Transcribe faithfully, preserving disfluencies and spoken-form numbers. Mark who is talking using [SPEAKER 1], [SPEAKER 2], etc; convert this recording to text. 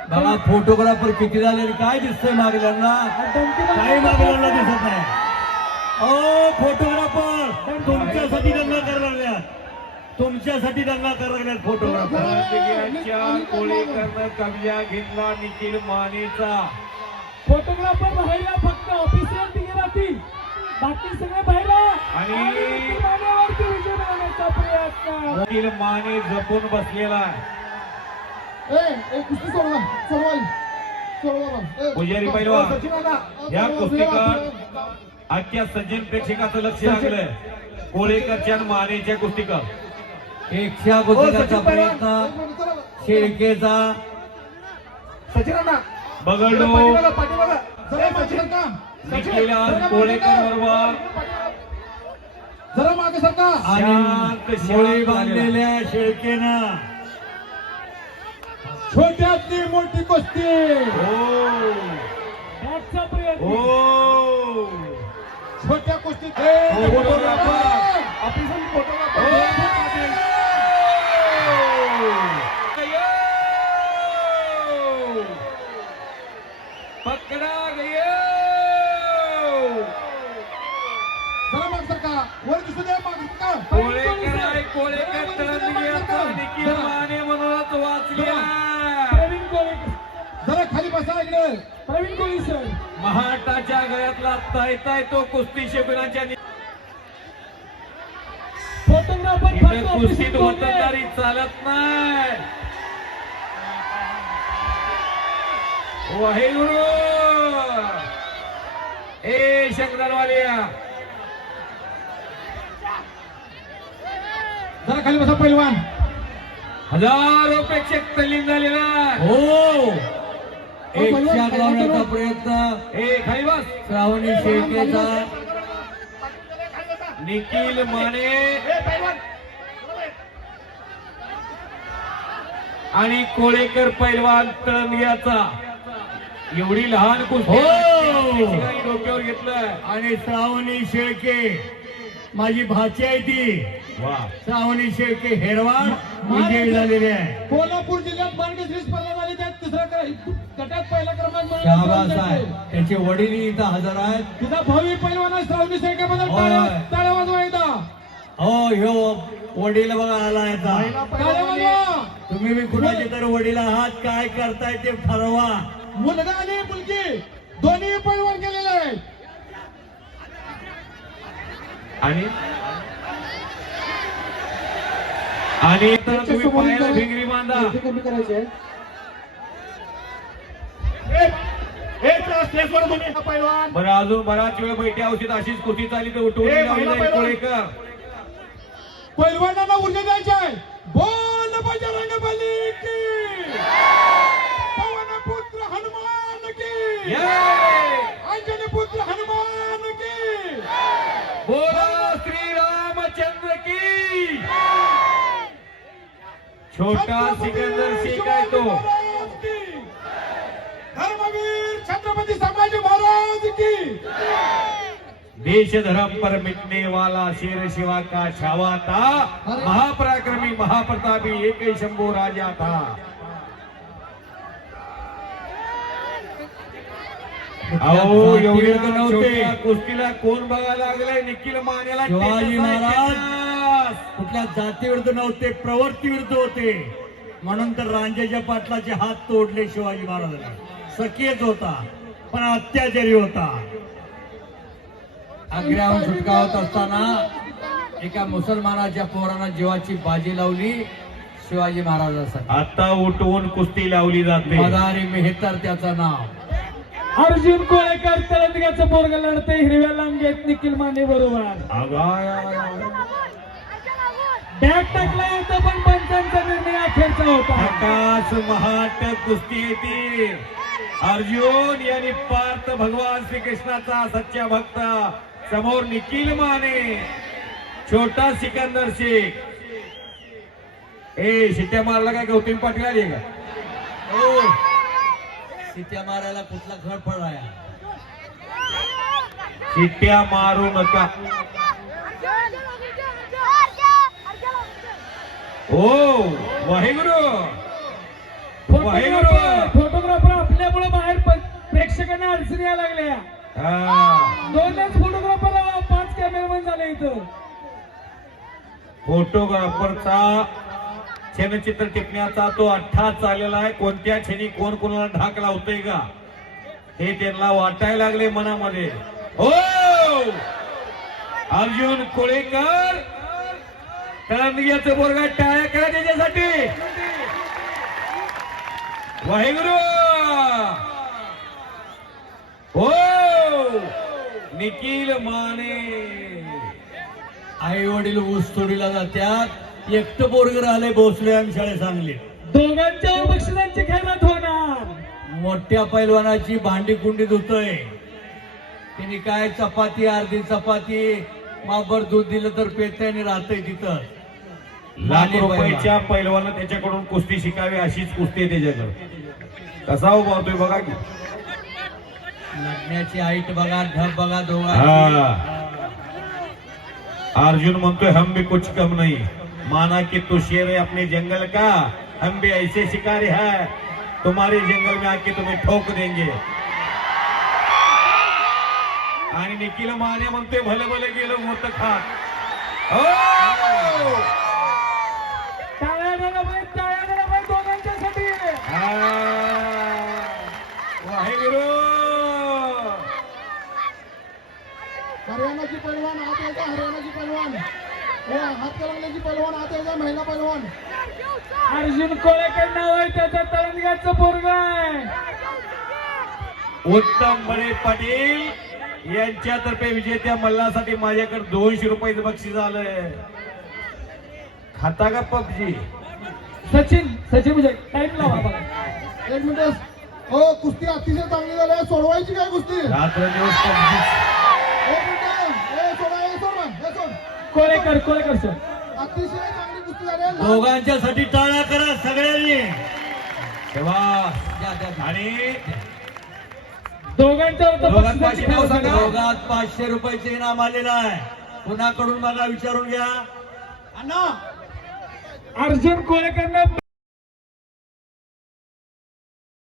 [SPEAKER 1] बघा फोटोग्राफर किती झाले काय दिसतंय मागल्यांना काही मागल्यांना दिसत नाही. ओ फोटोग्राफर तुमच्यासाठी दंगा करायला लागल्यात तुमच्यासाठी दंगा करायला लागल्यात फोटोग्राफर. कोळीकरनं कब्जा घेतला निखिल मानेचा.
[SPEAKER 2] फोटोग्राफर बाहेर फक्त ऑफिशियल तिघे राहतील बाकी सगळे बाहेर
[SPEAKER 1] आणि
[SPEAKER 2] मानेवरती विजय मिळवण्याचा प्रयत्न.
[SPEAKER 1] निखिल माने जपून बसलेला आहे. पुजारी पैलवान या कुस्तीकर आजच्या सज्जन प्रेक्षकाचं लक्ष लागलंय. कोळेकरच्या मानेच्या कुस्तीकर एकशा कुस्तीकरचा प्रयत्न शेळकेचा बगडो कोळेकर बरोबर
[SPEAKER 3] जरा मागे सरका
[SPEAKER 1] शांत शेळी बांधलेल्या शेळकेनं
[SPEAKER 3] छोट्यातली मोठी कुस्ती.
[SPEAKER 2] बॅटचा प्रयत्न.
[SPEAKER 1] ओ
[SPEAKER 3] छोट्या कुस्तीत
[SPEAKER 1] फोटोग्राफर
[SPEAKER 3] ऑफिशियल फोटोग्राफर
[SPEAKER 1] पकडा गया.
[SPEAKER 3] जरा मागे सरका वर दिसू दे मागे सरका.
[SPEAKER 1] कोळेकर आहे कोळेकर तळंदगिरीचा निखिल माने म्हणूनच वाचल्या.
[SPEAKER 2] प्रवीण कोळी
[SPEAKER 3] जरा खाली बसा इकडे.
[SPEAKER 2] प्रवीण कोळी सर
[SPEAKER 1] महाटाच्या गळ्यातला तायताय तो कुस्ती शिबिराच्या
[SPEAKER 2] फोटोग्राफर
[SPEAKER 1] इथे कुस्तीत वतनदारी चालत नाही. वाहेगुरु ए शंकरवालिया
[SPEAKER 3] जरा खाली बसा पैलवान.
[SPEAKER 1] हजारो प्रेक्षक तल्लीन झालेला हो. एक शाख लावण्याचा प्रयत्न ए खाली बस श्रावणी शेळकेचा निखिल माने आणि कोळेकर पैलवान तळंगियाचा. एवढी लहान कुस्ती डोक्यावर घेतलं आणि श्रावणी शेळके माझी भाची आहे ती. श्रावणी शेळके हेरवाड विजयी झालेली आहे.
[SPEAKER 3] कोल्हापूर जिल्ह्यात मार्गश्री स्पर्धा झाली त्यात तिसरा गटात पहिला क्रमांक
[SPEAKER 1] शाबास आहे. त्याचे वडील इथं हजर आहेत.
[SPEAKER 3] तुझा भावी पैलवान श्रावणी शेळकेबद्दल टाळ्या वाजवा एकदा.
[SPEAKER 1] हो ह्यो वडील बघा आला याचा.
[SPEAKER 3] टाळ्या वाजवा.
[SPEAKER 1] तुम्ही बी कुणाचे तर वडील आहात काय करताय ते ठरवा.
[SPEAKER 3] मुलगा आणि मुलगी दोन्ही पैलवान केलेले आहेत.
[SPEAKER 1] आणि आणि तर तुम्ही पायाला भिंगरी बांधा.
[SPEAKER 3] कमी करायचे पैलवान.
[SPEAKER 1] बरं अजून बराच वेळ बैठी औषध अशीच कुस्ती चालली तर उठवून कोळेकर.
[SPEAKER 3] पैलवानांना ऊर्जा द्यायची आहे. बोल बजरंग बली की पवन पुत्र हनुमान की अंजनी पुत्र हनुमान की
[SPEAKER 1] बोला श्री रामचंद्र की. छोटा सिकंदर शेख आहे तो.
[SPEAKER 3] धर्मवीर छत्रपती संभाजी महाराज की.
[SPEAKER 1] देश धर्म पर मिटने वाला शेर शिवा का छावा था. महापराक्रमी महाप्रतापी एक ही शंभू राजा था. अहो एवढे तर नव्हते. कुस्तीला कोण बघायला लागलाय निखिल मानेला. शिवाजी महाराज कुठल्या जातीविरुद्ध नव्हते प्रवृत्तीविरुद्ध होते म्हणून तर रांजेच्या पाटलाचे हात तोडले शिवाजी महाराजांनी. सखेच होता पण अत्याचारी होता. आग्र्याहून सुटका होत असताना एका मुसलमानाच्या पोरानं जीवाची बाजी लावली शिवाजी महाराजांसाठी. आता उठवून कुस्ती लावली जाते. मदारी मेहतर त्याचं नाव.
[SPEAKER 2] अर्जुन कोळेकर तळंदग्याचं पोरग लढते हिरव्या लांगेत निखिल माने बरोबर. बॅग टाकला होता पण पंचांचा निर्णय अखेरचा होता.
[SPEAKER 1] आकाश महाट कुस्ती येते. अर्जुन यांनी पार्थ भगवान श्रीकृष्णाचा सच्चा भक्त समोर निखिल माने छोटा सिकंदर शेख. ए शिट्ट्या मारला काय गौतमी पाटील आली का. ओ शिट्ट्या मारायला कुठला घर पडलाय. शिट्ट्या मारू नका. ओ वाहेगुरु वाहेगुरु.
[SPEAKER 2] फोटोग्राफर
[SPEAKER 1] हा
[SPEAKER 2] दोनच फोटोग्राफर पाच कॅमेरामॅन झाले इथं.
[SPEAKER 1] फोटोग्राफरचा क्षणचित्र टिपण्याचा तो अठ्ठा चाललेला आहे. कोणत्या क्षणी कोण कोणाला ढाक लावतोय का हे त्यांना वाटायला लागले मनामध्ये. हो अर्जुन कोळेकर तळंदग्याचं बोरगा टाळ्या करा त्याच्यासाठी. वाहेगुरु हो निखिल माने आई वडील ऊस तोडीला जात्यात. एकटं पोरग राहिले भोसले आणि शाळे सांगली.
[SPEAKER 2] दोघांच्या बक्षिसांची खैरात होणार.
[SPEAKER 1] मोठ्या पैलवानाची भांडी कुंडी धुतोय. तिने काय चपाती अर्धी चपाती मापर दूध दिलं तर पेत आणि राहतय तिथं. लाख रुपयाच्या पैलवानं त्याच्याकडून कुस्ती शिकावी अशीच कुस्ती आहे त्याच्याकडे. कसा उभा होतोय बघा की. लढण्याची हाईट बघा ढब बघा दोघा. अर्जुन म्हणतोय हम भी कुछ कम नहीं माना कि तू शेर है अपने जंगल का. हम भी ऐसे शिकारी है तुम्हारे जंगल में आके तुम्हें ठोक देंगे. आणि निखिल माने म्हणतोय भले भले गेलं मोठं खात. हो
[SPEAKER 2] टाळ्या झाला पाहिजे, टाळ्या झाला पाहिजे दोघांच्यासाठी.
[SPEAKER 1] वाहेगुरु
[SPEAKER 3] हरियाणाची पैलवान हात यायचा, हरियाणाची पैलवान हे हात तेलंगणाची पैलवान हात यायचा, महिला पैलवान
[SPEAKER 2] अर्जुन कोळेकर नाव आहे त्याचं. तळंदग्याचं पोरगा आहे.
[SPEAKER 1] उत्तम बडे पाटील यांच्यातर्फे विजेत्या मल्लासाठी माझ्याकडे दोनशे रुपयाचं बक्षीस आलंय. खाता का पबजी.
[SPEAKER 2] सचिन सचिन म्हणजे टाइम लावा बघा.
[SPEAKER 3] एक मिनिट. हो कुस्ती अतिशय चांगली झाली आहे. सोडवायची काय कुस्ती.
[SPEAKER 1] रात्र दिवस पबजी.
[SPEAKER 3] एक मिनिट. ए सोडा ए सोड ना, हे सोड.
[SPEAKER 2] कोळेकर कोळेकर सर.
[SPEAKER 3] अतिशय चांगली कुस्ती झाली आहे.
[SPEAKER 1] दोघांच्यासाठी टाळ्या करा सगळ्यांनी. तेव्हा आणि
[SPEAKER 2] दोघांच्या
[SPEAKER 1] दोघात पाचशे नाव सांगा. दोघात पाचशे रुपयाचे इनाम आलेलं आहे. कुणाकडून मला विचारून घ्या.
[SPEAKER 3] अण्णा
[SPEAKER 2] अर्जुन कोळेकरनं